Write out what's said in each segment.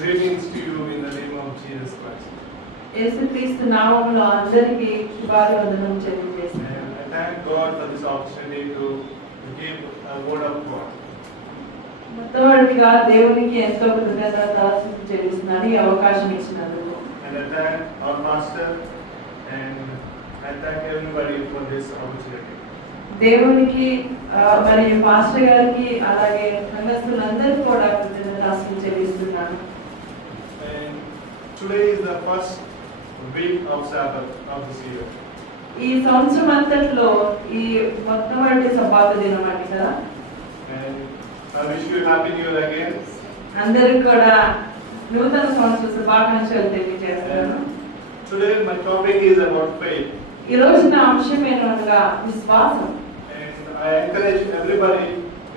Greetings to you in the name of Jesus Christ. యేసుక్రీస్తు నామములో అందరికీ శుభాభివందనం తెలియజేస్తున్నాను. And I thank God for this opportunity to give a word of God. మొట్టమొదటిగా దేవునికి ఎంతో కృతజ్ఞత చెల్లిస్తున్నాను ఈ అవకాశం ఇచ్చినందుకు. And I thank our pastor and I thank everybody for this opportunity. దేవునికి మరియు పాస్టర్ గారికి అలాగే సంఘస్థులందరికీ కూడా కృతజ్ఞతలు చెల్లిస్తున్నాను. And today is the first week of Sabbath of this year. ఈ సంవత్సరం అంతట్లో ఈ మొట్టమొదటి సబ్బాతు దినం అండి కదా. And I wish you happy new year again. అందరికి కూడా నూతన సంవత్సర శుభాకాంక్షలు తెలియజేస్తున్నాను. Today my topic is about faith. ఈ రోజు నా అంశం ఏంటనగా విశ్వాసం. And I encourage everybody,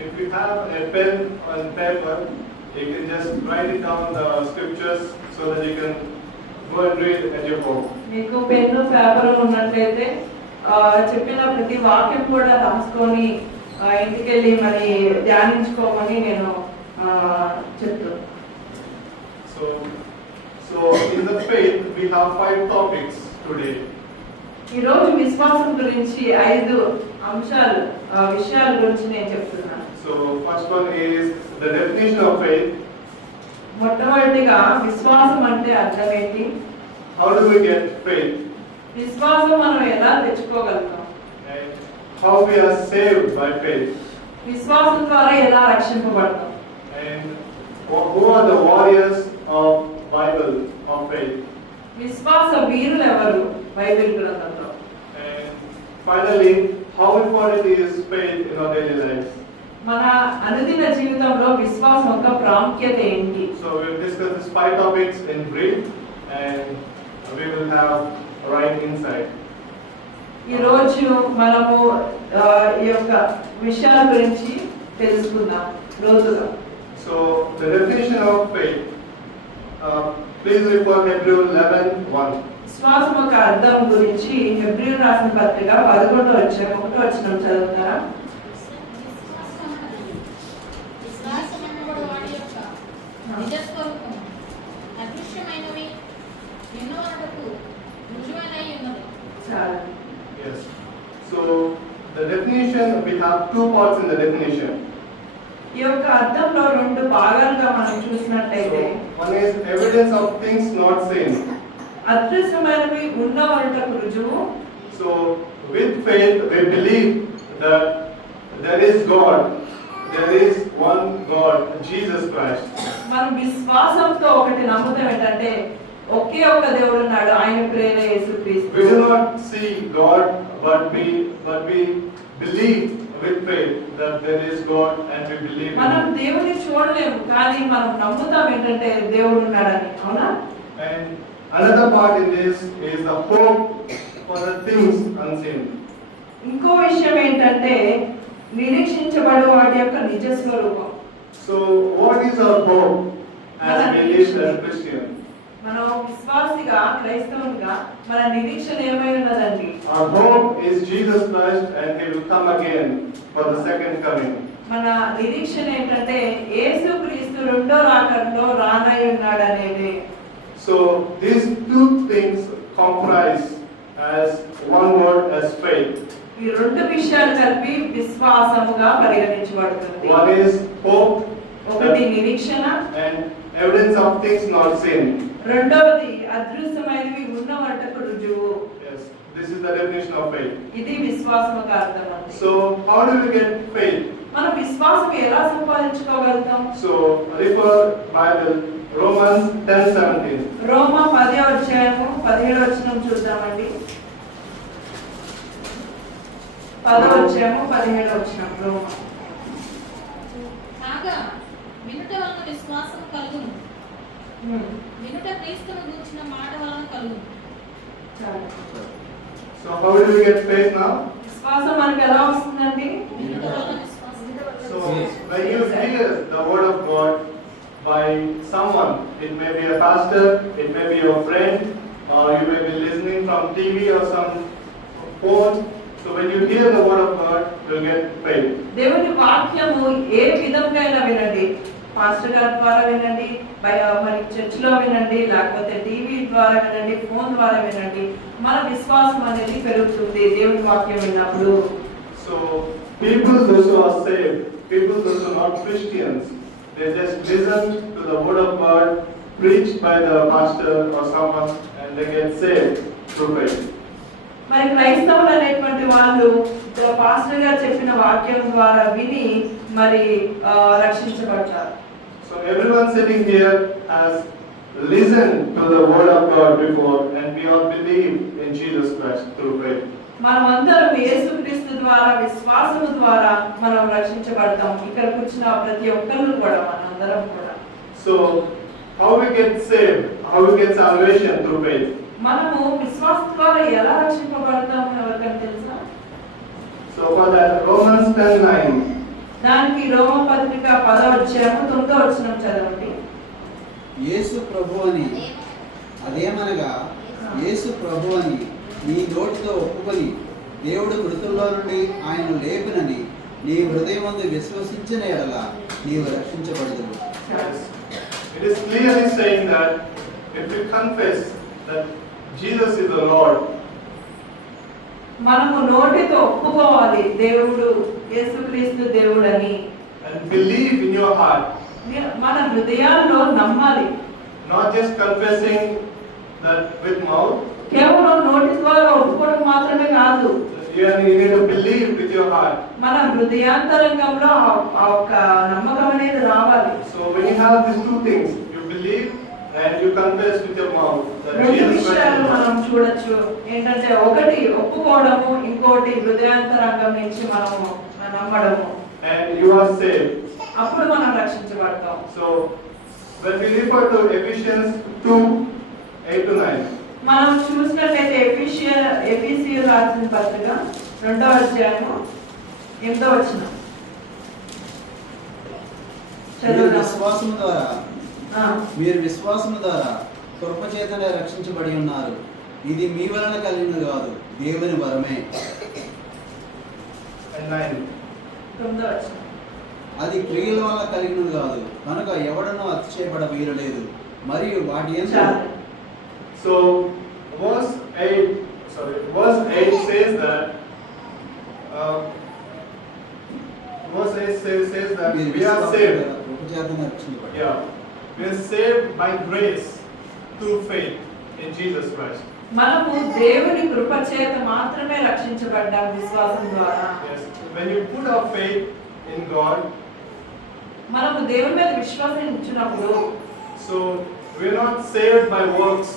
if you have a pen and paper, you can just write it down the scriptures so that you can go and read at your home. మీకు pen paper ఉన్నట్లయితే చెప్పిన ప్రతి వాక్యం కూడా రాసుకొని ఇంటికి వెళ్ళి మరి ధ్యానించుకోమని నేను చెప్తాను. So in the faith we have 5 topics today. ఈ రోజు విశ్వాసం గురించి 5 విషయాల గురించి నేను చెప్తున్నాను. So first one is the definition of faith. మొట్టమొదటిగా విశ్వాసం అంటే అర్థం ఏంటి? How do we get faith? విశ్వాసం మనం ఎలా తెచ్చుకోగలుగుతాం? And how we are saved by faith? విశ్వాసం ద్వారా ఎలా రక్షింపబడతాం? And who are the warriors of Bible of faith? విశ్వాస వీరులు ఎవరు బైబిల్ గ్రంథంలో? And finally, how important is faith in our daily lives? మన అనుదిన జీవితంలో విశ్వాసం యొక్క ప్రాముఖ్యత ఏంటి? So we will discuss these 5 topics in brief and we will have right insight. ఈ రోజు మనము ఈ యొక్క విషయాల గురించి తెలుసుకుందాం లోతుగా. So the definition of faith, please refer Hebrews 11:1. విశ్వాసం యొక్క అర్థం గురించి హెబ్రీయులకు రాసిన పత్రిక 11వ అధ్యాయం 1వ వచనం చదువుతారా? Yes. So the definition, we have 2 parts in the definition. ఈ యొక్క అర్థంలో 2 భాగాలుగా మనం చూసినట్లయితే So one is evidence of things not seen. అదృశ్యమైనవి ఉన్నవటకు రుజువు. So with faith we believe that there is God. There is one God, Jesus Christ. మనం విశ్వాసంతో ఒకటి నమ్ముతాం ఏంటంటే ఒకే ఒక దేవుడు ఉన్నాడు, ఆయన పేరే యేసుక్రీస్తు. We do not see God, but we believe with faith that there is God and we believe. మనం దేవుని చూడలేము కానీ మనం నమ్ముతాం ఏంటంటే దేవుడు ఉన్నాడని. అవునా? And another part in this is the hope for the things unseen. ఇంకో విషయం ఏంటంటే నిరీక్షించబడు వాటి యొక్క నిజ స్వరూపం. So what is our hope as believers and Christians? మనం విశ్వాసిగా క్రైస్తవునిగా మన నిరీక్షణ ఏమై ఉన్నదండి? Our hope is Jesus Christ and he will come again for the second coming. మన నిరీక్షణ ఏంటంటే యేసుక్రీస్తు రెండో రాకడలో రానై ఉన్నాడనేది. So these 2 things comprise as one word as faith. ఈ 2 విషయాలు కలిపి విశ్వాసముగా పరిగణించబడుతుంది. One is hope ఒకటి నిరీక్షణ, and evidence of things not seen. రెండవది అదృశ్యమైనవి ఉన్నవటకు రుజువు. Yes, this is the definition of faith. ఇది విశ్వాసముగా అర్థం అండి. So how do we get faith? మనం విశ్వాసం ఎలా సంపాదించుకోగలుగుతాం? So refer Bible Romans 10:17. రోమా 10వ అధ్యాయము 17వ వచనం చూద్దామండి. 10వ అధ్యాయము 17వ వచనం రోమా. కాగా వినుట వలన విశ్వాసం కలుగును, వినుట క్రీస్తును గూర్చిన మాట వలన కలుగును. So how do we get faith now? విశ్వాసం మనకు ఎలా వస్తుందండి? వినుట వలన విశ్వాసం. So when you hear the word of God by someone, it may be a pastor, it may be your friend, or you may be listening from TV or some phone. So when you hear the word of God, you'll get faith. దేవుని వాక్యము ఏ విధంగా వినండి, pastor గారి ద్వారా వినండి, మరి చర్చిలో వినండి, లేకపోతే టీవీ ద్వారా వినండి, ఫోన్ ద్వారా వినండి. మన విశ్వాసం అనేది పెరుగుతుంది దేవుని వాక్యం విన్నప్పుడు. So people those who are saved, people those who are not Christians, they just listen to the word of God preached by the pastor or someone and they get saved through faith. మరి క్రైస్తవులు అనేటువంటి వాళ్ళు pastor గారు చెప్పిన వాక్యం ద్వారా విని మరి రక్షించబడతారు. So everyone sitting here has listened to the word of God before and we all believe in Jesus Christ through faith. మనమందరం యేసుక్రీస్తు ద్వారా విశ్వాసము ద్వారా మనం రక్షించబడతాం. ఇక్కడ కూర్చున్న ప్రతి ఒక్కరు కూడా మనందరం కూడా. So how we get saved, how we get salvation through faith? మనము విశ్వాసం ద్వారా ఎలా రక్షింపబడతాం ఎవరికైనా తెలుసా? So for that Romans 10:9. దానికి రోమ పత్రిక 10:9 చదవండి. యేసు ప్రభు అని అదేమనగా యేసు ప్రభు అని నీ నోటితో ఒప్పుకొని దేవుడు మృతుల్లో నుండి ఆయన లేపునని నీ హృదయమందు విశ్వసించిన ఎడల నీవు రక్షించబడదువు. It is clearly saying that if we confess that Jesus is the Lord, మనము నోటితో ఒప్పుకోవాలి దేవుడు యేసుక్రీస్తు దేవుడని, and believe in your heart, మన హృదయాల్లో నమ్మాలి. not just confessing that with mouth, కేవలం నోటి ద్వారా ఒప్పుకోవడం మాత్రమే కాదు, you need to believe with your heart. మన హృదయాంతరంగంలో ఆ ఒక నమ్మకం అనేది రావాలి. So when you have these two things, you believe and you confess with your mouth that రెండు Jesus విషయాలు Christ. మనం చూడొచ్చు. ఏంటంటే ఒకటి ఒప్పుకోవడము, ఇంకోటి హృదయాంతరంగం నుంచి మనము నమ్మడము. And you are saved. అప్పుడు మనం రక్షించబడతాం. So when we refer to Ephesians 2:8-9, మనం చూసినట్లయితే ఎఫెసీయులకు రాసిన పత్రిక 2వ అధ్యాయము 8వ వచనం మీరు విశ్వాసము ద్వారా కృపచేతనే రక్షించబడి ఉన్నారు. ఇది మీ వలన కలిగినది కాదు, దేవుని వరమే. and 9. 9వ వచనం. అది క్రియల వల్ల కలిగినది కాదు, కనుక ఎవడనూ అతిశయపడ వీరలేదు. మరియు వాటి యందు So verse 8 says that మీరు we are విశ్వాసము saved. ద్వారా కృపచేతనే రక్షించబడి. Yeah, we are saved by grace through faith in Jesus Christ. మనము దేవుని కృప చేత మాత్రమే రక్షించబడ్డాం విశ్వాసం ద్వారా. Yes, when you put our faith in God, మనము దేవుని మీద విశ్వాసం ఉంచినప్పుడు, so we are not saved by works,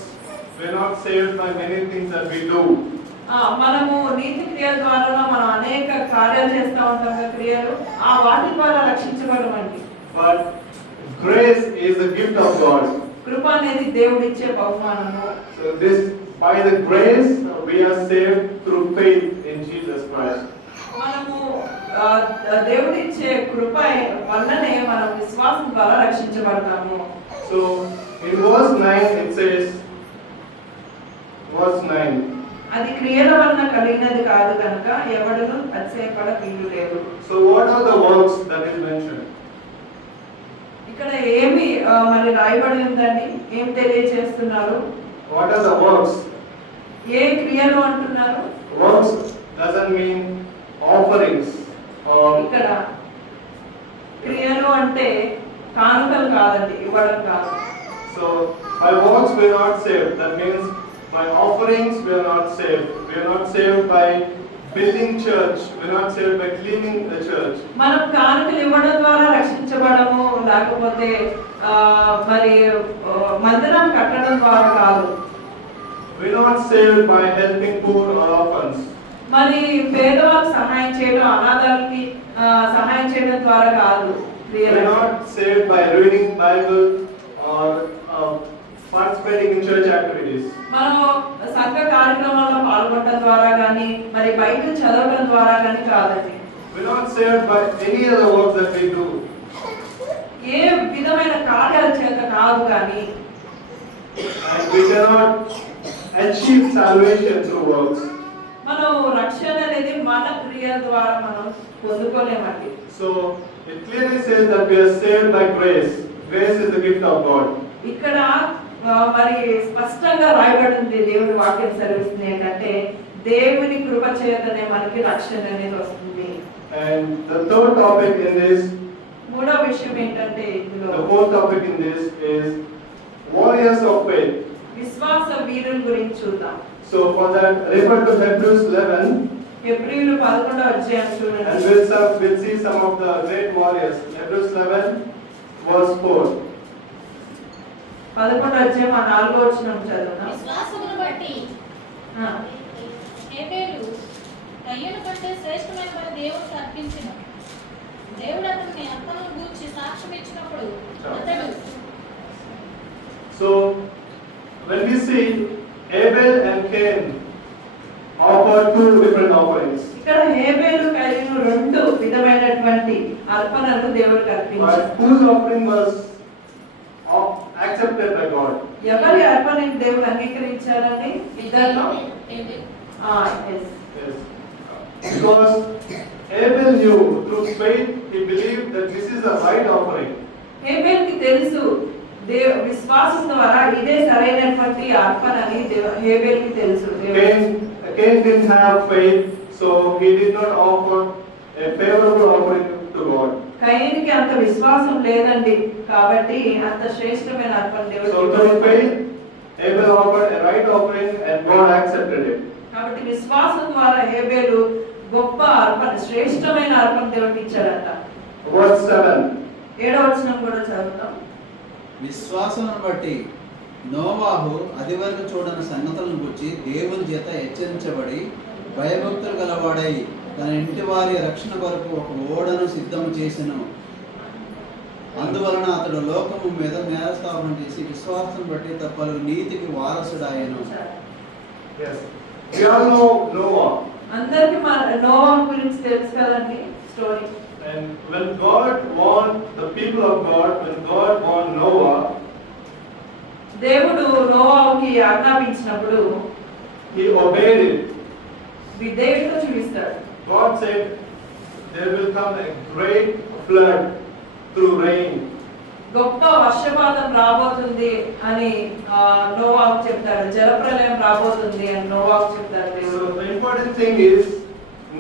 we are not saved by many things that we do. మనము నీతి క్రియల ద్వారా మనం అనేక కార్యాలు చేస్తూ ఉంటాం కదా, క్రియలు వాటి ద్వారా రక్షించబడమండి. But grace is a gift of God. కృప అనేది దేవుడు ఇచ్చే బహుమానము. So this, by the grace we are saved through faith in Jesus Christ. మనము దేవుడు ఇచ్చే కృప వల్లనే మనం విశ్వాసం ద్వారా రక్షించబడతాము. So in verse 9 it says, verse 9, అది క్రియల వలన కలిగినది కాదు కనుక ఎవడును అతిశయపడ వీలు లేదు. so what are the works that is mentioned? ఇక్కడ ఏమి మరి రాయబడి ఉందండి? ఏం తెలియజేస్తున్నారు? What are the works? ఏ క్రియలు అంటున్నారు? Works doesn't mean offerings or ఇక్కడ క్రియలు అంటే కానుకలు కాదండి, ఇవ్వడం కాదు. so by works we are not saved. That means by offerings we are not saved. We are not saved by building church. We are not saved by cleaning the church. మనం కానుకలు ఇవ్వడం ద్వారా రక్షించబడము, లేకపోతే మరి మందిరం కట్టడం ద్వారా కాదు. We are not saved by helping poor or orphans. మరి పేదవాళ్ళకి సహాయం చేయడం, అనాథాలకి సహాయం చేయడం ద్వారా కాదు. We are not saved by reading Bible or participating in church activities. మనం సంఘ కార్యక్రమాల్లో పాల్గొనడం ద్వారా కానీ, మరి బైబిల్ చదవడం ద్వారా కానీ కాదండి. We are not saved by any other works that we do. ఏ విధమైన కార్యాల చేత కాదు కానీ. And we cannot achieve salvation through works. మనం రక్షణ అనేది మన క్రియల ద్వారా మనం పొందుకోలేమండి. So It clearly says that we are saved by grace. Grace is the gift of God. ఇక్కడ మరి స్పష్టంగా రాయబడి ఉంది దేవుని వాక్యం సెలవిస్తుంది ఏంటంటే దేవుని కృప చేతనే మనకి రక్షణ అనేది వస్తుంది. And the third topic in this, మూడో విషయం ఏంటంటే ఇందులో the fourth topic in this is warriors of faith. విశ్వాస వీరుల గురించి చూద్దాం. So for that, refer to Hebrews 11, హెబ్రీయులు 11వ అధ్యాయం చూడండి. and we'll see some of the great warriors. Hebrews 11, verse 4. 11వ అధ్యాయం 4వ వచనం చదువుదాం. విశ్వాసమును బట్టి ఆ, హేబేలు కయ్యను కంటే శ్రేష్టమైన బలి దేవునికి అర్పించిన దేవుడు అతన్ని అత్తను గూర్చి సాక్ష్యం ఇచ్చినప్పుడు అతడు So when we see Abel and Cain offer two different offerings, ఇక్కడ హేబేలు కయీను రెండు విధమైనటువంటి అర్పణలు దేవుడికి అర్పించారు. but whose offering was accepted by God? ఎవరి అర్పణని దేవుడు అంగీకరించారని ఇద్దరిలో హేబేలు yes. Yes. Because Abel knew through faith, he believed that this is the right offering. హేబేలుకి తెలుసు విశ్వాసం ద్వారా ఇదే సరైనటువంటి అర్పణ అని హేబేలుకి తెలుసు. Cain didn't have faith, so he did not offer a favorable offering to God. కయీనుకి అంత విశ్వాసం లేదండి కాబట్టి అంత శ్రేష్టమైన అర్పణ So through దేవుడికి faith, Abel offered a right offering and God accepted it. కాబట్టి విశ్వాసం ద్వారా హేబేలు గొప్ప అర్పణ శ్రేష్టమైన అర్పణ దేవుడికి ఇచ్చాడంట. Verse 7. 7వ వచనం కూడా చదువుతాం. విశ్వాసమును బట్టి నోవాహు అది వరకు చూడని సంగతులను గురించి దేవుని చేత హెచ్చరించబడి భయభక్తులు గలవాడై తన ఇంటి వారి రక్షణ కొరకు ఒక ఓడను సిద్ధము చేసెను. అందువలన అతడు లోకము మీద నేరస్థాపన చేసి విశ్వాసం బట్టి తప్పలు నీతికి వారసుడాయను. Yes. We all know Noah. అందరికి నోవా గురించి తెలుసు కదండి story. And when God warned the people of God, when God warned Noah, దేవుడు నోవాకి ఆజ్ఞాపించినప్పుడు he obeyed it. విధేయతతో చూపిస్తాడు. God said, there will come a great flood through rain. గొప్ప వర్షపాతం రాబోతుంది అని నోవాకు చెప్తాడు. జలప్రలయం రాబోతుంది అని నోవాకు చెప్తాడు So దేవుడు. the important thing is,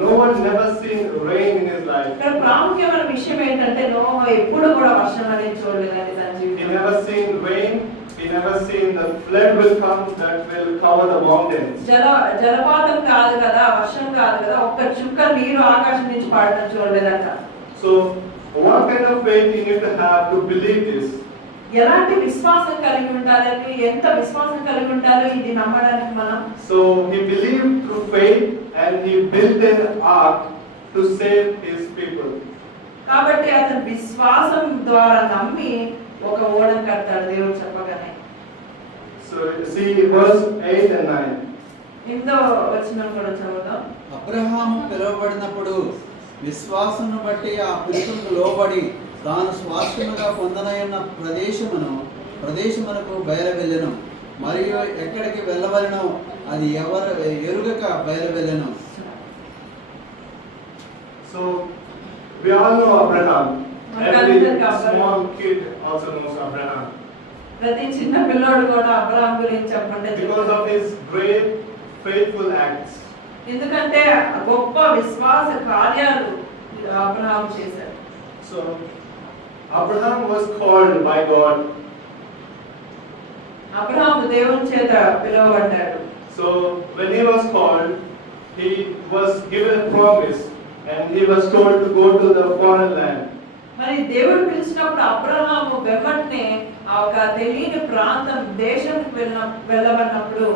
no one never seen rain in his life. ఇక్కడ ప్రాముఖ్యమైన విషయం ఏంటంటే నోవా ఎప్పుడు కూడా వర్షం అనేది చూడలేదండి తన He జీవితంలో. never seen rain. He never seen the flood will come that will cover the mountains. జలపాతం కాదు కదా, వర్షం కాదు కదా, ఒక్క చుక్క నీరు ఆకాశం నుంచి పడడం చూడలేదట. So what kind of faith you need to have to believe this? ఎలాంటి విశ్వాసం కలిగి ఉండాలని, ఎంత విశ్వాసం కలిగి ఉండాలో ఇది నమ్మడానికి మనం. So he believed through faith and he built an ark to save his people. కాబట్టి అతను విశ్వాసం ద్వారా నమ్మి ఒక ఓడను కడతాడు దేవుడు చెప్పగానే. So see verse 8 and 9. 8వ వచనం కూడా చదువుదాం. అబ్రహాము పిలువబడినప్పుడు విశ్వాసమును బట్టి ఆ పిలుపునకు లోబడి తాను స్వాస్థ్యముగా పొందనయున్న ప్రదేశమునకు బయలువెళ్ళెను. మరియు ఎక్కడికి వెళ్ళవలెనో అది ఎవరు ఎరుగక బయలువెళ్ళెను. So we all know Abraham. Every Abraham. small kid also knows Abraham. ప్రతి చిన్న పిల్లోడు కూడా అబ్రహాం గురించి చెప్పండి. Because of his great faithful acts. ఎందుకంటే గొప్ప విశ్వాస కార్యాలు అబ్రహాం చేశాడు. So Abraham was called by God. Abraham దేవుని చేత పిలువబడ్డాడు. So when he was called, he was given a promise and he was told to go to the foreign land. మరి దేవుడు పిలిచినప్పుడు అబ్రహాము వెంబటనే ఆ ఒక తెలియని ప్రాంతం దేశానికి వెళ్ళబడినప్పుడు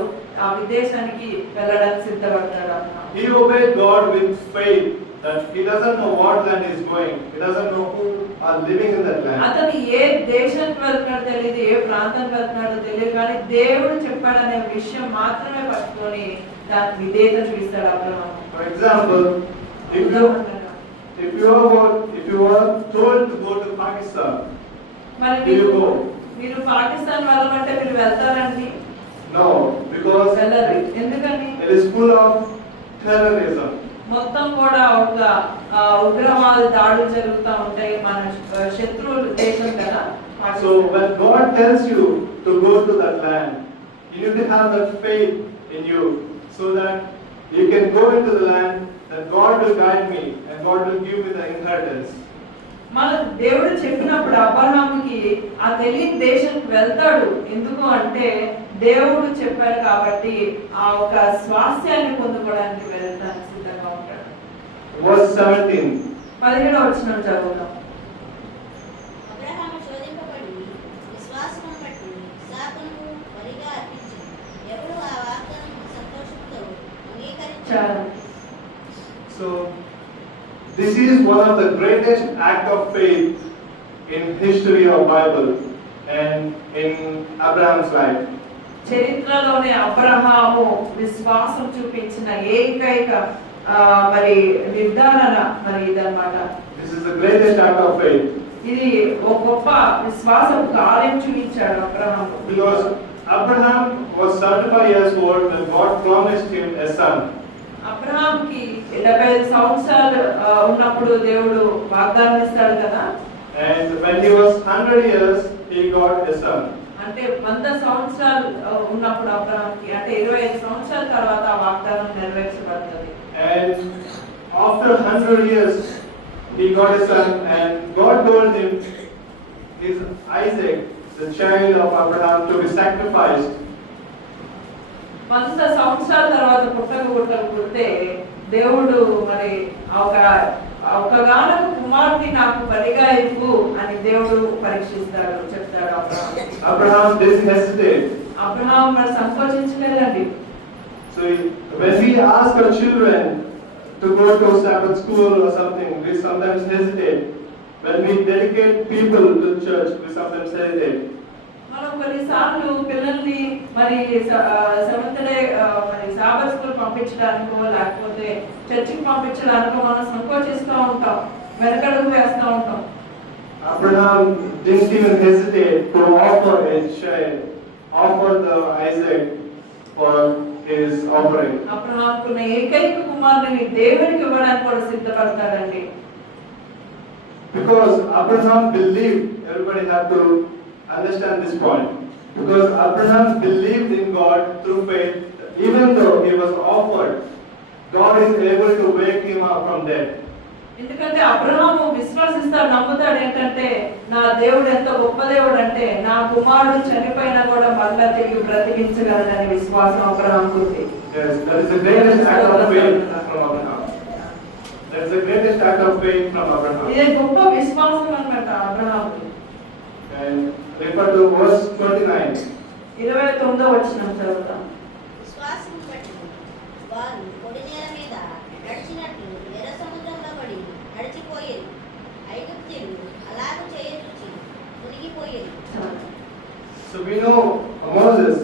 ఆ విదేశానికి వెళ్ళడానికి సిద్ధపడతాడు Abraham. He obeyed God with faith that he doesn't know what land he is going. He doesn't know who are living in that land. అతను ఏ దేశానికి వెళ్తున్నాడో తెలియదు, ఏ ప్రాంతానికి వెళ్తున్నాడో తెలియదు, కానీ దేవుడు చెప్పాడనే విషయం మాత్రమే పట్టుకొని దానికి విధేయత చూపిస్తాడు Abraham. For example, if you are told to go to Pakistan, మరి will you go? మీరు పాకిస్తాన్ వెళ్ళమంటే మీరు వెళ్తారండి? No, because వెళ్ళరు. ఎందుకని? it is full of terrorism. మొత్తం కూడా ఒక ఉగ్రవాద దాడులు జరుగుతూ ఉంటాయి మన శత్రువుల దేశం కదా. So when God tells you to go to that land, you need to have that faith in you so that you can go into the land that God will guide me and God will give me the inheritance. మన దేవుడు చెప్పినప్పుడు అబ్రహాముకి ఆ తెలియని దేశానికి వెళ్తాడు. ఎందుకు అంటే దేవుడు చెప్పారు కాబట్టి ఆ ఒక స్వాస్థ్యాన్ని పొందుకోవడానికి వెళ్ళడానికి సిద్ధంగా ఉంటాడు. Verse 17. 17వ వచనం చదువుదాం. అబ్రహాము శోధింపబడి విశ్వాసమును బట్టి ఇస్సాకును బలిగా అర్పించెను. ఎవడు ఆ వాగ్దానము సంతోషంతో అంగీకరించాడు. So this is one of the greatest act of faith in history of Bible and in Abraham's life. చరిత్రలోనే అబ్రహాము విశ్వాసం చూపించిన ఏకైక మరి నిర్ధారణ మరి ఇదన్నమాట. This is the greatest act of faith. ఇది ఒక గొప్ప విశ్వాసం కార్యం చూపించాడు Abraham. Because Abraham was 35 years old when God promised him a son. అబ్రహాంకి 75 సంవత్సరాలు ఉన్నప్పుడు దేవుడు వాగ్దానం ఇస్తాడు కదా. And when he was 100 years, he got a son. అంటే 100 సంవత్సరాలు ఉన్నప్పుడు అబ్రహాంకి అంటే 25 సంవత్సరాల తర్వాత ఆ వాగ్దానం నెరవేర్చబడుతుంది. And after 100 years, he got a son, and God told him, his Isaac, the child of Abraham, to be sacrificed. 100 సంవత్సరాల తర్వాత పుడితే దేవుడు మరి ఒకగానొక కుమారుని నాకు బలిగా ఇవ్వు అని దేవుడు పరీక్షిస్తాడు, చెప్తాడు Abraham. Abraham didn't hesitate. Abraham మరి సంకోచించలేదండి. So when we ask our children to go to Sabbath school or something, we sometimes hesitate. When we dedicate people to church, we sometimes hesitate. మనం కొన్నిసార్లు పిల్లల్ని మరి సెవెంత్ డే మరి Sabbath school పంపించడానికో లేకపోతే చర్చికి పంపించడానికో మనం సంకోచిస్తూ ఉంటాం, వెనకడుగు వేస్తూ ఉంటాం. Abraham didn't even hesitate to offer the Isaac for his offering. అబ్రహాముకున్న ఏకైక కుమారుని దేవునికి ఇవ్వడానికి కూడా సిద్ధపడతాడండి. Because Abraham believed, everybody have to understand this point. Because Abraham believed in God through faith, even though he was offered, God is able to wake him up from death. ఎందుకంటే అబ్రహాము విశ్వసిస్తాడు, నమ్ముతాడు ఏంటంటే నా దేవుడు ఎంత గొప్ప దేవుడు అంటే నా కుమారుడు చనిపోయినా కూడా మళ్ళా తిరిగి బ్రతికించగలడని విశ్వాసం అబ్రహాముకు ఉంది. Yes, that is the greatest act of faith from Abraham. That is the greatest act of faith from Abraham. ఇదే గొప్ప విశ్వాసం అన్నమాట అబ్రహాముకు. And refer to verse 29. 29వ వచనం చదువుతాం. విశ్వాసమును బట్టి వారు పొడి నేల మీద నడిచినట్లు ఎర్ర సముద్రంలో పడి నడిచిపోయేది. ఐగుప్తీయులు అలాగ చేయచూచి మునిగిపోయేది. So we know Moses,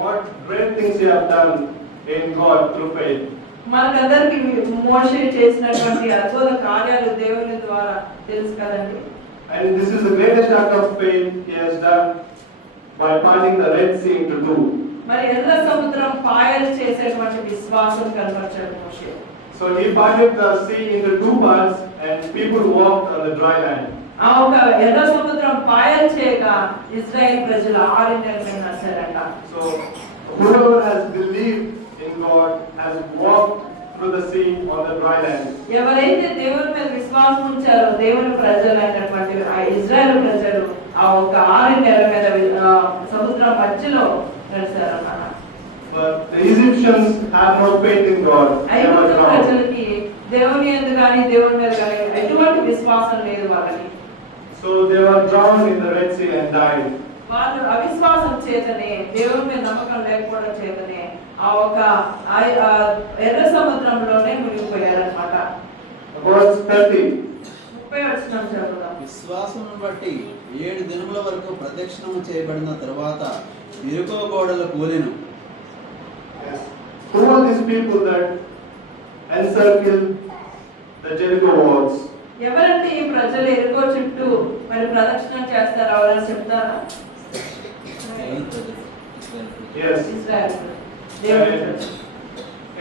what great things he have done in God through faith. మనకందరికి మోషే చేసినటువంటి అద్భుత కార్యాలు దేవుని ద్వారా తెలుసు కదండి. And this is the greatest act of faith he has done by parting the Red Sea into two. మరి ఎర్ర సముద్రం పాయలు చేసేటువంటి విశ్వాసం కనబరిచాడు మోషే. So he parted the sea into two parts and people walked on the dry land. ఆ ఒక ఎర్ర సముద్రం పాయలు చేయగా ఇశ్రాయేల్ ప్రజలు 6 నెలలు నడిచారంట. So whoever has believed in God has walked through the sea on the dry land. ఎవరైతే దేవుని మీద విశ్వాసం ఉంచారో దేవుని ప్రజలైనటువంటి ఆ ఇశ్రాయేల్ ప్రజలు ఆ ఒక 6 నెలల మీద సముద్రం మధ్యలో నడిచారన్నమాట. But the Egyptians had no faith in God. They were ఐగుప్తు drowned. ప్రజలకి దేవుని యందు గాని దేవుని మీద గాని ఎటువంటి విశ్వాసం లేదు వాళ్ళకి. So they were drowned in the Red Sea and died. వాళ్ళు అవిశ్వాసం చేతనే దేవుని మీద నమ్మకం లేకపోవడం చేతనే ఆ ఒక ఎర్ర సముద్రంలోనే మునిగిపోయారన్నమాట. Verse 30. 30వ వచనం చదువుదాం. విశ్వాసమును బట్టి 7 దినముల వరకు ప్రదక్షిణము చేయబడిన తరువాత ఎరుకో గోడలు కూలెను. Yes. Who are these people that encircle the Jericho walls? ఎవరంటే ఈ ప్రజలు ఎరుకో చుట్టూ మరి ప్రదక్షిణ చేస్తారు, ఎవరైనా చెప్తారా? Yes. ఇశ్రాయేలు దేవుని ప్రజలు.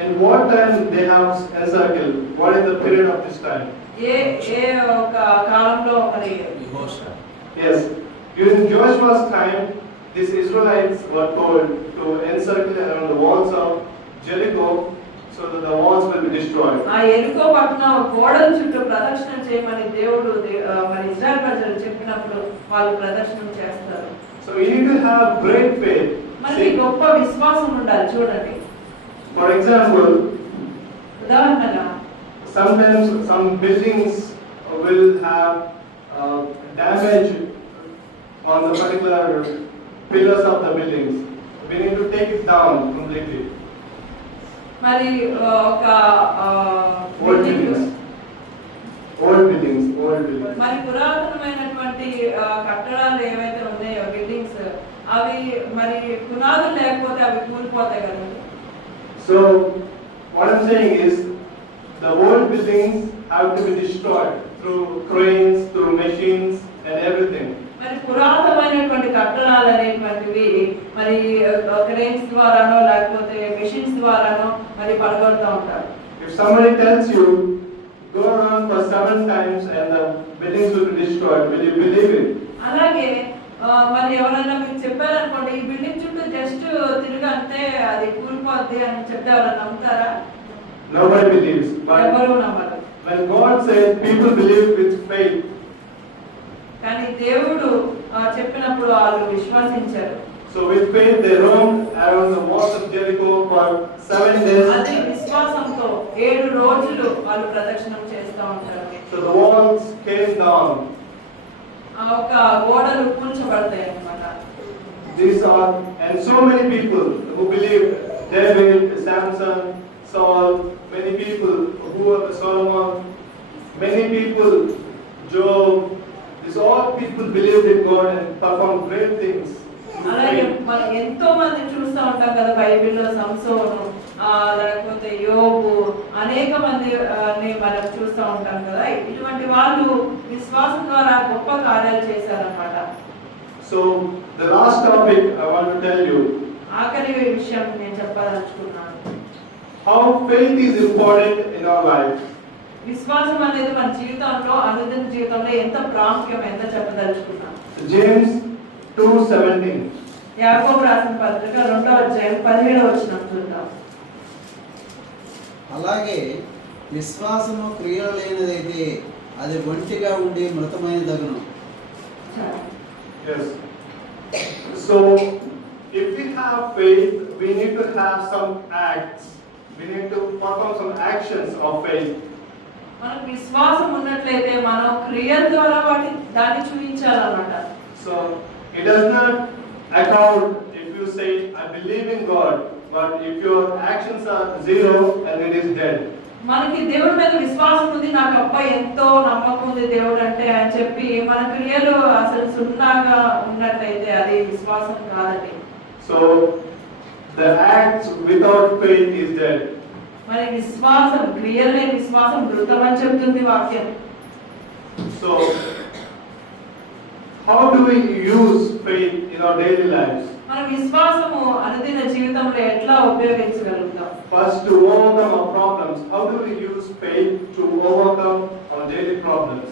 And what time they have encircled? What is the period of this time? ఏ ఏ ఒక కాలంలో మరి యెహోషువ. Yes, during Joshua's time, these Israelites were told to encircle around the walls of Jericho so that the walls will be destroyed. ఆ ఎరుకో పట్టణం గోడల చుట్టూ ప్రదక్షిణ చేయమని దేవుడు మరి ఇశ్రాయేల్ ప్రజలు చెప్పినప్పుడు వాళ్ళు ప్రదక్షిణం చేస్తారు. So you need to have great faith. మనకి గొప్ప విశ్వాసం ఉండాలి. చూడండి, For example, ఉదాహరణగా sometimes some buildings will have damage on the particular pillars of the buildings. We need to take it down completely. మరి ఒక Old buildings. మరి పురాతనమైనటువంటి కట్టడాలు ఏవైతే ఉన్నాయో బిల్డింగ్స్, అవి మరి పునాదులు లేకపోతే అవి కూలిపోతాయి కదా. So what I'm saying is the old buildings have to be destroyed through cranes, through machines and everything. మరి పురాతనమైనటువంటి కట్టడాలు అనేటువంటివి మరి క్రేన్స్ ద్వారానో లేకపోతే మెషిన్స్ ద్వారానో మరి పడగొడుతూ ఉంటారు. If somebody tells you go around for 7 times and the buildings will be destroyed, will you believe it? అలాగే మరి ఎవరైనా మీకు చెప్పారనుకోండి ఈ బిల్డింగ్ చుట్టూ జస్ట్ తిరగంటే అది కూలిపోద్ది అని చెప్తే ఎవరైనా నమ్ముతారా? Nobody believes. ఎవరు నమ్మరు. When God said people believe with faith, కానీ దేవుడు చెప్పినప్పుడు వాళ్ళు విశ్వసించారు. so with faith they roamed around the walls of Jericho for 7 days. అదే విశ్వాసంతో 7 రోజులు వాళ్ళు ప్రదక్షిణం చేస్తూ ఉంటారు. So the walls came down. ఒక గోడలు కూల్చబడతాయి అన్నమాట. These are, and so many people who believed, David, Samson, Saul, many people who were Solomon, many people, Job, these all people believed in God and performed great things. అలాగే మనం ఎంతో మంది చూస్తూ ఉంటాం కదా బైబిల్లో, సంసోను లేకపోతే యోబు, అనేక మంది మనం చూస్తూ ఉంటాం కదా. ఇటువంటి వాళ్ళు విశ్వాసం ద్వారా గొప్ప కార్యాలు చేశారన్నమాట. So the last topic I want to tell you, ఆఖరి విషయం నేను చెప్పాలనుకున్నాను. how faith is important in our life. విశ్వాసం అనేది మన జీవితంలో, అనుదిన జీవితంలో ఎంత ప్రాముఖ్యం, ఎంత చెప్పదలుచుకున్నాను. James 2:17. యాకోబు రాసిన పత్రిక 2వ అధ్యాయం 17వ వచనం చూద్దాం. అలాగే విశ్వాసము క్రియలు లేనిదైతే అది ఒంటిగా ఉండి మృతమైన దగును. Yes. So if we have faith, we need to have some acts. We need to perform some actions of faith. మనకు విశ్వాసం ఉన్నట్లయితే మనం క్రియల ద్వారా దాన్ని చూపించాలన్నమాట. So it does not account if you say I believe in God, but if your actions are zero and it is dead. మనకి దేవుడి మీద విశ్వాసం ఉంది, నాకు అప్ప ఎంతో నమ్మకం ఉంది దేవుడు అంటే అని చెప్పి మన క్రియలు అసలు సున్నాగా ఉన్నట్లయితే అది విశ్వాసం కాదండి. So the acts without faith is dead. మరి విశ్వాసం, క్రియలు లేని విశ్వాసం మృతం అని చెప్తుంది వాక్యం. So how do we use faith in our daily lives? మన విశ్వాసము అనుదిన జీవితంలో ఎట్లా ఉపయోగించగలుగుతాం? First, to overcome our problems. How do we use faith to overcome our daily problems?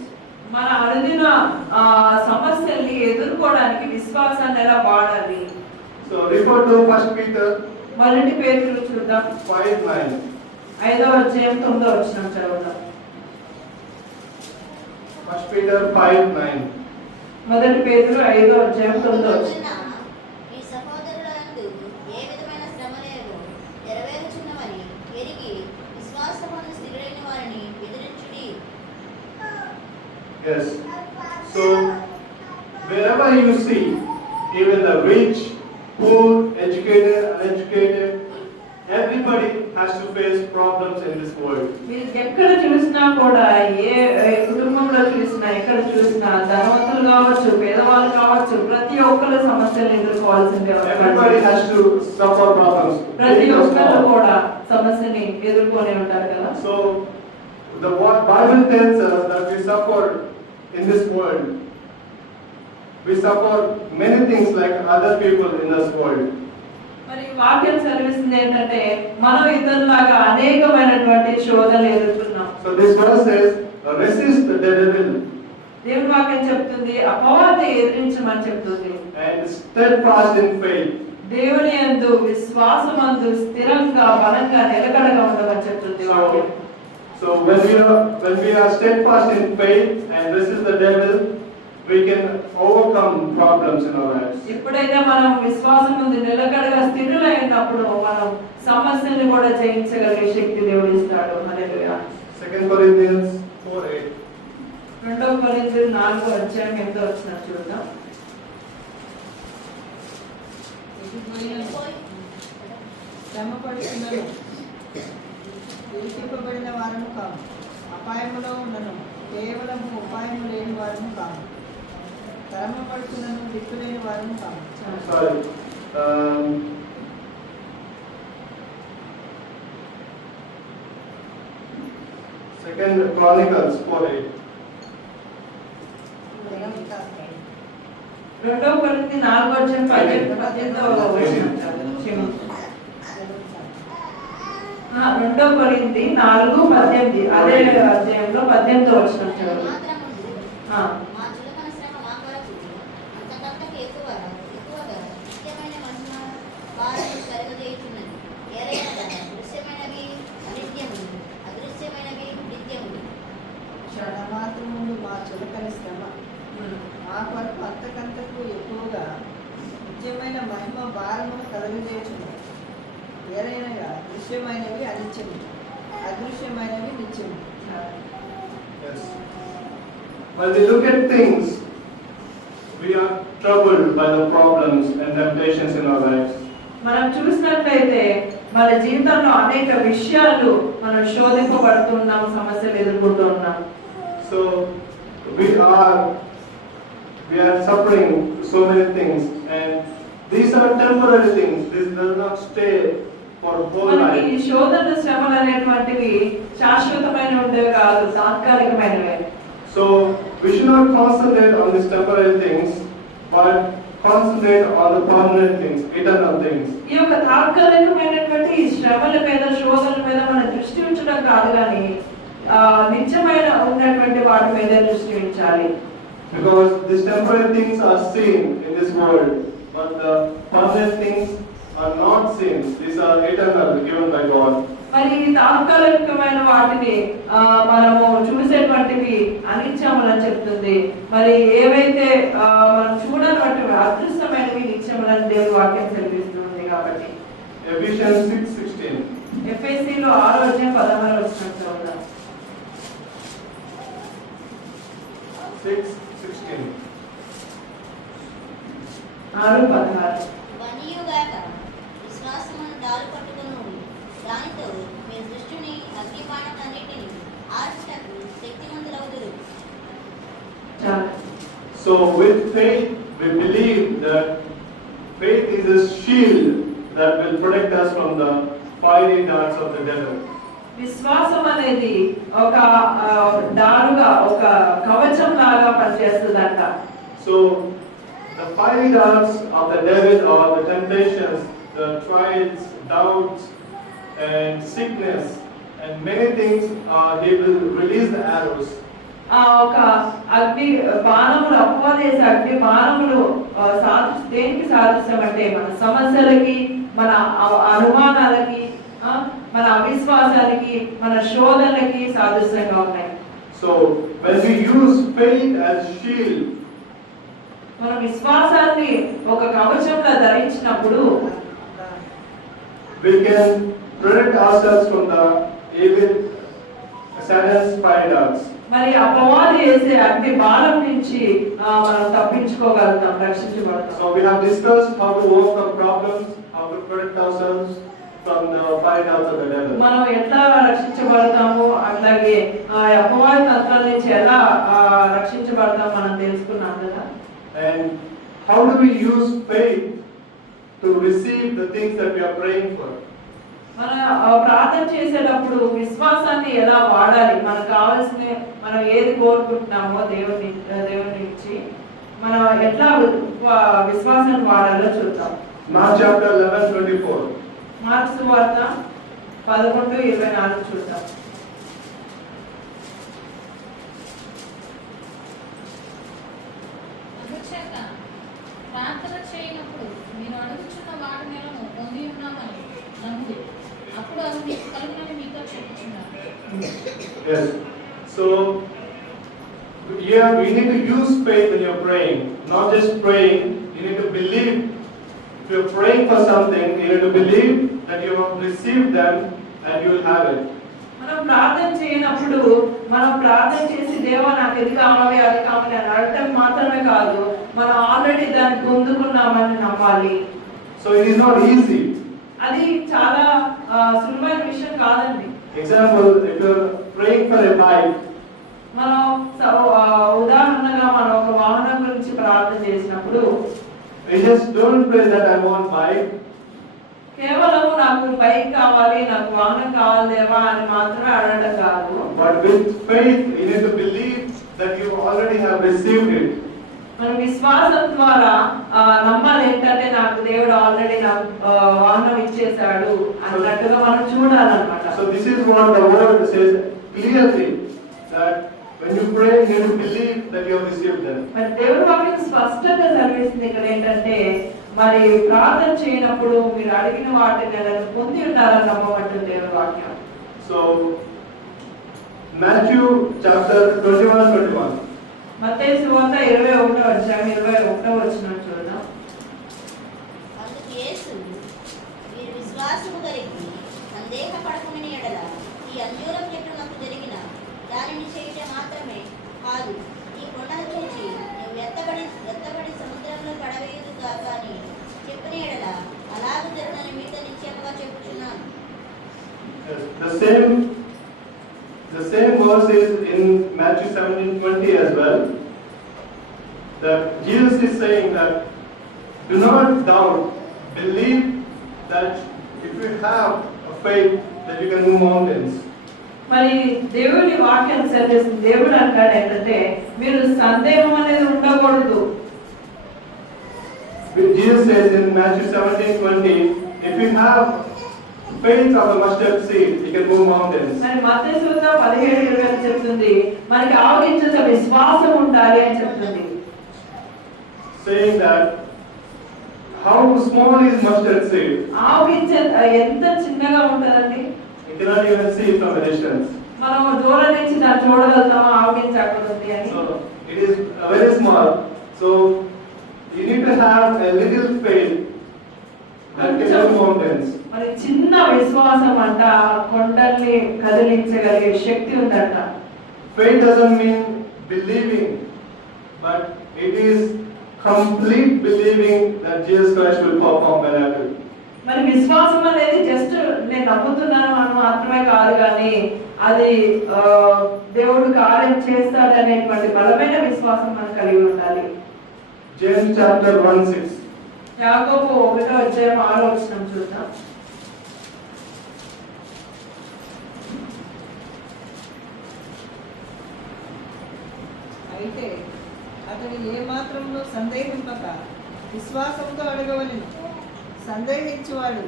మన అనుదిన సమస్యల్ని ఎదుర్కోవడానికి విశ్వాసాన్ని ఎలా వాడాలి? So refer to 1 Peter 1 పేతురు చూద్దాం. 5:9. 5వ అధ్యాయం 9వ వచనం చదువుదాం. 1 Peter 5:9. 1 పేతురు 5వ అధ్యాయం 9వ వచనం. మీ సహోదరులందు ఏ విధమైన శ్రమలేవో నెరవేర్చున్నవని ఎరిగి విశ్వాసమందు స్థిరులైన వారిని ఎదిరించుడి. Yes. So wherever you see, even the rich, poor, educated, uneducated, everybody has to face problems in this world. మీరు ఎక్కడ చూసినా కూడా, ఏ కుటుంబంలో చూసినా, ఎక్కడ చూసినా, ధనవంతులు కావచ్చు, పేదవాళ్ళు కావచ్చు, ప్రతి ఒక్కరు సమస్యలు ఎదుర్కోవాల్సిందే. Everybody has to suffer problems. ప్రతి ఒక్కరు కూడా సమస్యని ఎదుర్కొనే ఉంటారు కదా. So the Bible tells us that we suffer in this world. We suffer many things like other people in this world. మరి వాక్యం సెలవిస్తుంది ఏంటంటే మనం ఇతరులాగా అనేకమైనటువంటి శోధనలు ఎదుర్కొన్నాం. So this verse says, resist the devil దేవుని వాక్యం చెప్తుంది అపవాది ఎదిరించమని చెప్తుంది. and steadfast in faith. దేవుని యందు విశ్వాసమందు స్థిరంగా బలంగా నిలకడగా ఉండమని చెప్తుంది వాక్యం. So when we are steadfast in faith and resist the devil, we can overcome problems in our lives. ఎప్పుడైతే మనం విశ్వాసం ముందు నిలకడగా స్థిరులైనప్పుడు మనం సమస్యల్ని కూడా జయించగలిగే శక్తి దేవుడు ఇస్తాడు. హల్లెలూయా. 2 Corinthians 4:8. 2 కొరింథీయులు 4:8 చూద్దాం. శ్రమపడుతున్నను విడిచిపబడిన వారము కాము, అపాయములో ఉన్నను కేవలము ఉపాయము లేని వారము కాము, శ్రమపడుతున్నను దిక్కులేని వారము కాము. Sorry. 2 Chronicles 4:8. 2 కొరింథీ 4:18 2 కొరింథీ 4:18 అదే అధ్యాయంలో 18వ వచనం చదువు. మాత్రముందు ఆ. మా చులకన శ్రమ మా కొరకు అంతకంతకు ఎక్కువగా నిత్యమైన మహిమ భారము కలుగజేయుచున్నది. ఏలయనగా దృశ్యమైనవి అనిత్యములు, అదృశ్యమైనవి నిత్యములు. క్షణమాత్రముందు మా చులకని శ్రమ మా కొరకు అంతకంతకు ఎక్కువగా నిత్యమైన మహిమ భారమును కలుగజేయుచున్నది. ఏలైనగా దృశ్యమైనవి అనిత్యము, అదృశ్యమైనవి నిత్యము. Yes. When we look at things, we are troubled by the problems and temptations in our lives. మనం చూసినట్లయితే మన జీవితంలో అనేక విషయాలు మనం శోధింపబడుతున్నాం, సమస్యలు ఎదుర్కొంటున్నాం. So we are suffering so many things, and these are temporary things. This does not stay for whole మనకి ఈ life. శోధన శ్రమలు అనేటువంటివి శాశ్వతమైన ఉండేవి కాదు, తాత్కాలికమైనవే. So we should not concentrate on these temporary things, but concentrate on the permanent things, eternal things. ఈ యొక్క తాత్కాలికమైనటువంటి ఈ శ్రమల మీద శోధనల మీద మన దృష్టి ఉంచడం కాదు కానీ నిత్యమైన ఉన్నటువంటి వాటి మీద దృష్టి ఉంచాలి. Because these temporary things are seen in this world, but the permanent things are not seen. These are eternal, given by God. మరి ఈ తాత్కాలికమైన వాటిని మనము చూసేటువంటివి అనిత్యములని చెప్తుంది. మరి ఏవైతే మనం చూడనటువంటివి అదృశ్యమైనవి నిత్యములని దేవుని వాక్యం సెలవిస్తుంది. కాబట్టి Ephesians 6:16. ఎఫెసీలో 6:16 చూద్దాం. 6:16. 6:16 వనియుగాక విశ్వాసమును దారి పట్టుకును దానితో మీ దృష్టిని అగ్నిబాణములన్నిటిని ఆర్చుటకు శక్తిమంతులవుదురు. చాలు. So with faith, we believe that faith is a shield that will protect us from the fiery darts of the devil. విశ్వాసం అనేది ఒక దారుగా ఒక కవచం లాగా పనిచేస్తుందంట. So the fiery darts of the devil are the temptations, the trials, doubts, and sickness, and many things. He will release the arrows. ఒక అగ్ని బాణములు అపవాదేశ అగ్ని బాణములు దేనికి సాదృశ్యం అంటే మన సమస్యలకి, మన అనుమానాలకి, మన అవిశ్వాసానికి, మన శోధనలకి సాదృశ్యంగా ఉన్నాయి. So when we use faith as shield, మన విశ్వాసాన్ని ఒక కవచంలా ధరించినప్పుడు we can protect ourselves from the evil Satan's fire darts. మరి అపవాది వేసే అగ్ని బాణం నుంచి మనం తప్పించుకోగలుగుతాం, రక్షించబడతాం. So we have discussed how to overcome problems, how to protect ourselves from the fire darts of the devil. మనం ఎట్లా రక్షించబడతాము, అట్లాగే ఆ అపవాది తంత్రాల నుంచి ఎలా రక్షించబడతాం మనం తెలుసుకున్నాం కదా. And how do we use faith to receive the things that we are praying for? మన ప్రార్థన చేసేటప్పుడు విశ్వాసాన్ని ఎలా వాడాలి, మనకు కావాల్సిన మనం ఏది కోరుకుంటున్నామో దేవుని నుంచి మనం ఎట్లా విశ్వాసాన్ని వాడాలో చూద్దాం. Mark chapter 11:24. మార్క్స్ సువార్త 11:24 చూద్దాం. అందుచేత ప్రార్థన చేయనప్పుడు మీరు అడుగుచున్న వాటి నెలను పొంది ఉన్నామని నమ్ముడి, అప్పుడు అది మీకు కలుగునని మీతో చెప్పుచున్నాను. Yes. So here we need to use faith when you're praying. Not just praying, you need to believe. If you're praying for something, you need to believe that you have received them and you will have it. మనం ప్రార్థన చేయనప్పుడు మనం ప్రార్థన చేసి దేవా నాకు ఇది కావాలి అది కావాలి అని అడగటం మాత్రమే కాదు, మనం ఆల్రెడీ దాన్ని పొందుకున్నామని నమ్మాలి. So it is not easy. అది చాలా సులువైన విషయం కాదండి. Example, if you're praying for a bike, మనం ఉదాహరణగా మనం ఒక వాహనం గురించి ప్రార్థన చేసినప్పుడు you just don't pray that I want bike. కేవలం నాకు బైక్ కావాలి, నాకు వాహనం కావాలి దేవా అని మాత్రమే అడగడం కాదు. But with faith, you need to believe that you already have received it. మన విశ్వాసం ద్వారా నమ్మాలి ఏంటంటే నాకు దేవుడు ఆల్రెడీ నాకు వాహనం ఇచ్చేసాడు అన్నట్టుగా మనం చూడాలన్నమాట. So this is what the word says clearly, that when you pray, you need to believe that you have received them. మరి దేవుడు వాక్యం స్పష్టంగా చదివిస్తుంది ఇక్కడ ఏంటంటే మరి ప్రార్థన చేయనప్పుడు మీరు అడిగిన వాటిని నేను పొంది ఉన్నారని నమ్మమంటుంది దేవుడి వాక్యం. So Matthew chapter 21:21. మత్తయి సువార్త 21:21 చూద్దాం. అందుకు యేసు, మీరు విశ్వాసము కలిగి సందేహపడకుని ఎడల ఈ అంజూరం చెట్టు నాకు జరిగిన దానిని చేయటం మాత్రమే కాదు, ఈ కొండను చూచి నువ్వు ఎత్తబడి సముద్రంలో పడవేయదు కాక అని చెప్పిన ఎడల అలాగ జరుగునని మీతో నిశ్చయముగా చెప్పుచున్నాను. Yes, the same verse is in Matthew 17:20 as well. That Jesus is saying that do not doubt, believe that if you have a faith that you can move mountains. మరి దేవుడి వాక్యం చదివిస్తుంది. దేవుడు అంటాడు ఏంటంటే మీరు సందేహం అనేది ఉండకూడదు. Jesus says in Matthew 17:20, if you have faith of a mustard seed, you can move mountains. మరి మత్తయి సువార్త 17:20 చెప్తుంది మనకి ఆవగించేంత విశ్వాసం ఉండాలి అని చెప్తుంది. Saying that how small is mustard seed? ఆవగించే ఎంత చిన్నగా ఉంటుందండి. You cannot even see it from a distance. మనం దూరం నుంచి దాన్ని చూడగలుగుతామా ఆవగించి అక్కడ ఉంది అని. So it is very small. So you need to have a little faith that can move mountains. మరి చిన్న విశ్వాసం అంట కొండల్ని కదిలించగలిగే శక్తి ఉందంట. Faith doesn't mean believing, but it is complete believing that Jesus Christ will perform miracle. మరి విశ్వాసం అనేది just నేను నమ్ముతున్నాను అని మాత్రమే కాదు, కానీ అది దేవుడు కార్యం చేస్తాడు అనేటువంటి బలమైన విశ్వాసం మనం కలిగి ఉండాలి. James chapter 1:6. యాకోబు 1:6 చూద్దాం. అయితే అతడు ఏ మాత్రమును సందేహింపక విశ్వాసంతో అడగవలెను. సందేహించువాడు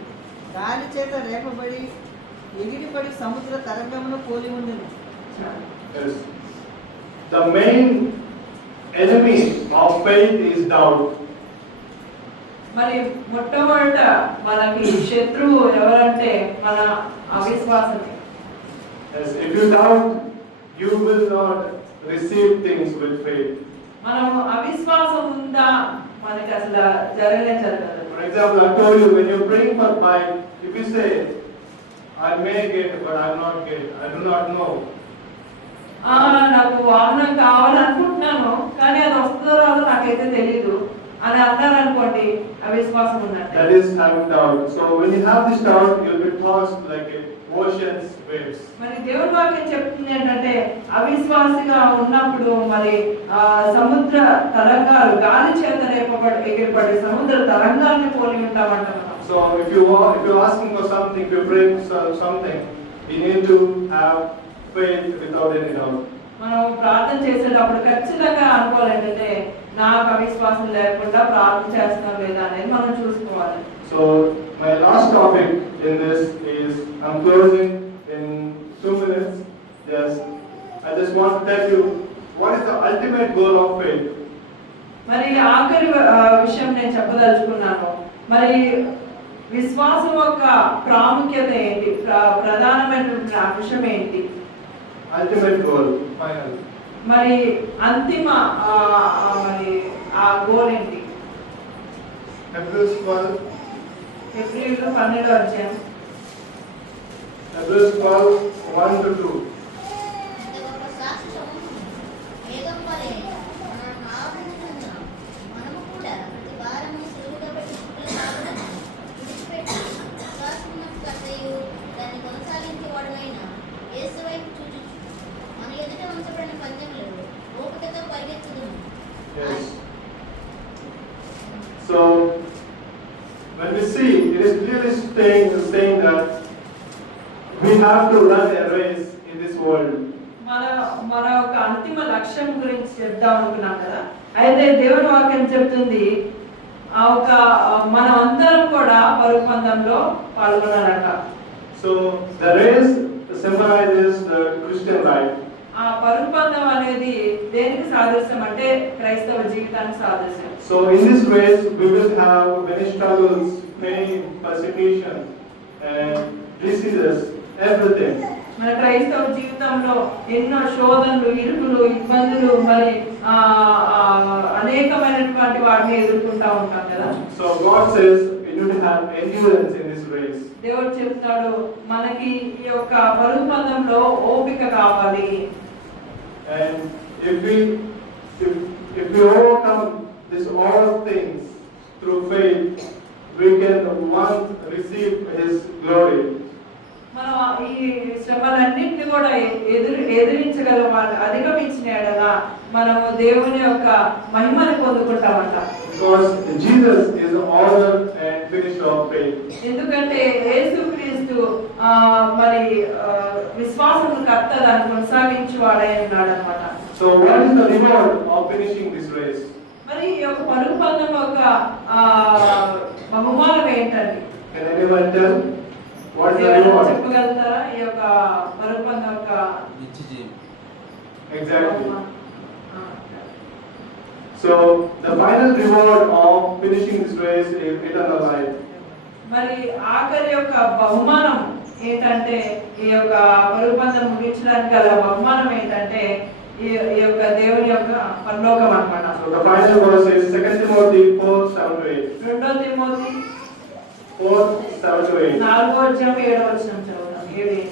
గాలి చేత రేపబడి ఎగిరిపడి సముద్ర తరంగమును పోలి ఉండెను. Yes. The main enemy of faith is doubt. మరి మొట్టమొదట మనకి శత్రువు ఎవరంటే మన అవిశ్వాసమే. Yes. If you doubt, you will not receive things with faith. మనం అవిశ్వాసం ఉందా మనకి అసలు జరగనే జరగదు. For example, I told you when you're praying for bike, if you say, I may get, but I will not get, I do not know. నాకు వాహనం కావాలనుకుంటున్నాను కానీ అది వస్తుందో రాదో నాకైతే తెలీదు అని అన్నారు అనుకోండి, అవిశ్వాసం ఉన్నట్టు. That is having doubt. So when you have this doubt, you'll be tossed like a ocean's waves. మరి దేవుడి వాక్యం చెప్తుంది ఏంటంటే అవిశ్వాసిగా ఉన్నప్పుడు మరి సముద్ర తరంగాలు గాలి చేత రేపబడి ఎగిరిపడి సముద్ర తరంగాల్ని పోలి ఉంటామంట మనం. So if you're asking for something, if you're praying for something, you need to have faith without any doubt. మనం ప్రార్థన చేసేటప్పుడు ఖచ్చితంగా అనుకోవాలి ఏంటంటే నాకు అవిశ్వాసం లేకుండా ప్రార్థన చేస్తున్నాం లేదా అనేది మనం చూసుకోవాలి. So my last topic in this is, I'm closing in 2 minutes. Yes, I just want to tell you what is the ultimate goal of faith. మరి ఆఖరి విషయం నేను చెప్పదలుచుకున్నాను. మరి విశ్వాసం యొక్క ప్రాముఖ్యత ఏంటి, ప్రధానమైనటువంటి విషయం ఏంటి, Ultimate goal, final. మరి అంతిమ మరి ఆ గోల్ ఏంటి? Hebrews 12, ఫిబ్రవరిలో 12వ అధ్యాయం Hebrews 12, 1 to 2. ఇంత గొప్ప సాక్ష్యం మేఘం వలె మనల్ని ఆవరించినందున మనము కూడా ప్రతి భారము సులువుగా పెట్టుకుంటున్న భావనను విడిచిపెట్టి విశ్వాసమునకు కర్తయు దాన్ని కొనసాగించేవాడునైన యేసు వైపు చూచుచు మన ఎదుట ఉంచబడిన పందెంలో ఓపికతో పరిగెత్తుదుము. Yes. So, when we see, it is clearly saying that we have to run a race in this world. మన ఒక అంతిమ లక్ష్యం గురించి చెప్దాం అనుకున్నాం కదా. అయితే దేవుని వాక్యం చెప్తుంది ఆ ఒక మనం అందరం కూడా పరుగు పందెంలో పాల్గొనాలట. So, the race symbolizes the Christian life. ఆ పరుగు పందెం అనేది దేనికి సాదృశ్యం అంటే క్రైస్తవ జీవితానికి సాదృశ్యం. So, in this race, we will have many struggles, many persecution, and diseases, everything. మన క్రైస్తవ జీవితంలో ఎన్నో శోధనలు, ఇరుకులు, ఇబ్బందులు, మరి అనేకమైనటువంటి వాటిని ఎదుర్కొంటా ఉంటాం కదా. So, God says we need to have endurance in this race. దేవుడు చెప్తాడు మనకి ఈ యొక్క పరుగు పందెంలో ఓపిక కావాలి. And if we overcome this all things through faith, we can once receive His glory. మనం ఈ శ్రమలన్నింటినీ కూడా ఎదిరించగలవాళ్ళు అధిగమించిన ఎడల మనము దేవుని యొక్క మహిమను పొందుకుంటామంట. Because Jesus is the author and finisher of faith. ఎందుకంటే యేసుక్రీస్తు మరి విశ్వాసం కర్త దాన్ని కొనసాగించేవాడై ఉన్నాడు అన్నమాట. So what is the reward of finishing this race? మరి ఈ యొక్క పరుగు పందెం యొక్క బహుమానం ఏంటండి? Can anyone tell? What is the ఎవరైనా reward? చెప్పగలుగుతారా ఈ యొక్క పరుగు పందెం యొక్క నిత్య జీవం. Exactly. So the final reward of finishing this race is eternal life. మరి ఆఖరి యొక్క బహుమానం ఏంటంటే ఈ యొక్క పరుగు పందెం ముగించడానికి గల బహుమానం ఏంటంటే ఈ యొక్క దేవుని యొక్క పరలోకం అన్నమాట. So the final verse is 2 Timothy 4:7-8. 2 Timothy 4:7-8. 4వ అధ్యాయం 7వ వచనం చదువుతాం. 7:8.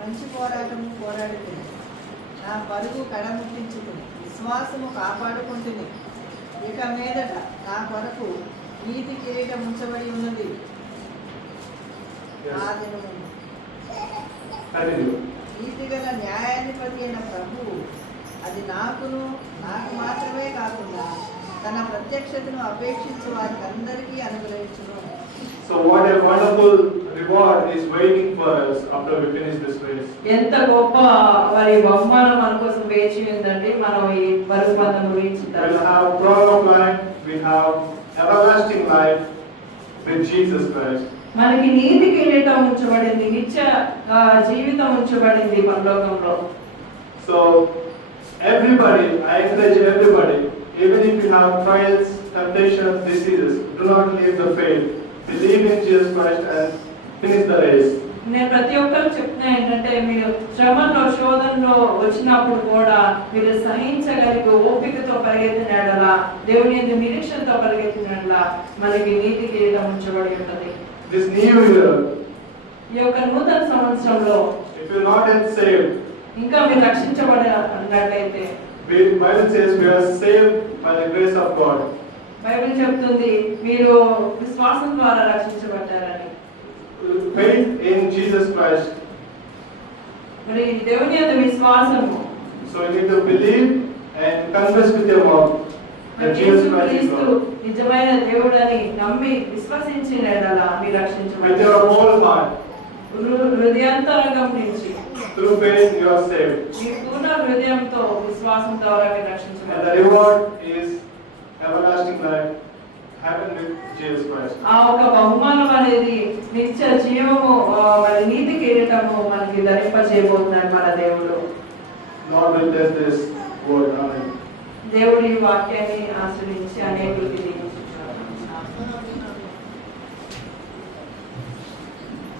మంచి పోరాటము పోరాడుతుంది, నా పరుగు కడముట్టించుకుని విశ్వాసము కాపాడుకుంటుంది. ఇక మీదట నా కొరకు నీతి కిరీటం ఉంచబడి ఉన్నది. ఆ దినము Continue. నీతి గల న్యాయాధిపతి అయిన ప్రభువు అది నాకు మాత్రమే కాకుండా తన ప్రత్యక్షతను అపేక్షించే వారికి అందరికీ అనుగ్రహించును. So what a wonderful reward is waiting for us after we finish this race. ఎంత గొప్ప మరి బహుమానం మన కోసం వేచి ఉందండి. మనం ఈ పరుగు పందెం ముగించిన We will తర్వాత have crown of life, we have everlasting life with Jesus Christ. మనకి నీతి కిరీటం ఉంచబడింది, నిత్య జీవితం ఉంచబడింది పరలోకంలో. So everybody, I encourage everybody, even if you have trials, temptations, diseases, do not leave the faith. Believe in Jesus Christ and finish the race. నేను ప్రతి ఒక్కరు చెప్తున్నా ఏంటంటే మీరు శ్రమలో శోధనలో వచ్చినప్పుడు కూడా మీరు సహించగలిగి ఓపికతో పరిగెత్తిన ఎడల, దేవుని యందు నిరీక్షణతో పరిగెత్తిన ఎడల మనకి నీతి కిరీటం ఉంచబడి ఉంటుంది. This new year, ఈ యొక్క నూతన సంవత్సరంలో if you are not yet saved, ఇంకా మీరు రక్షించబడినట్లయితే, Bible says we are saved by the grace of God. Bible చెప్తుంది మీరు విశ్వాసం ద్వారా రక్షించబడ్డారని. Faith in Jesus Christ. మరి దేవుని యందు విశ్వాసము, So you need to believe and confess with your mouth that Jesus Christ is యేసుక్రీస్తు Lord. నిజమైన దేవుడని నమ్మి విశ్వసించిన ఎడల మీరు With రక్షించబడ్డారు. your whole heart. హృదయాంతరంగం నుంచి Through faith you are saved. మీ పూర్ణ హృదయంతో విశ్వాసం ద్వారా మీరు And the రక్షించబడ్డారు. reward is everlasting life, heaven with Jesus Christ. ఆ ఒక బహుమానం అనేది నిత్య జీవము మరి నీతి కిరీటము మనకి ధరింపజేయబోతున్నాడు మన దేవుడు. Lord will bless this word. Amen. దేవుడి ఈ వాక్యాన్ని ఆశ్రయించి అనేకులకి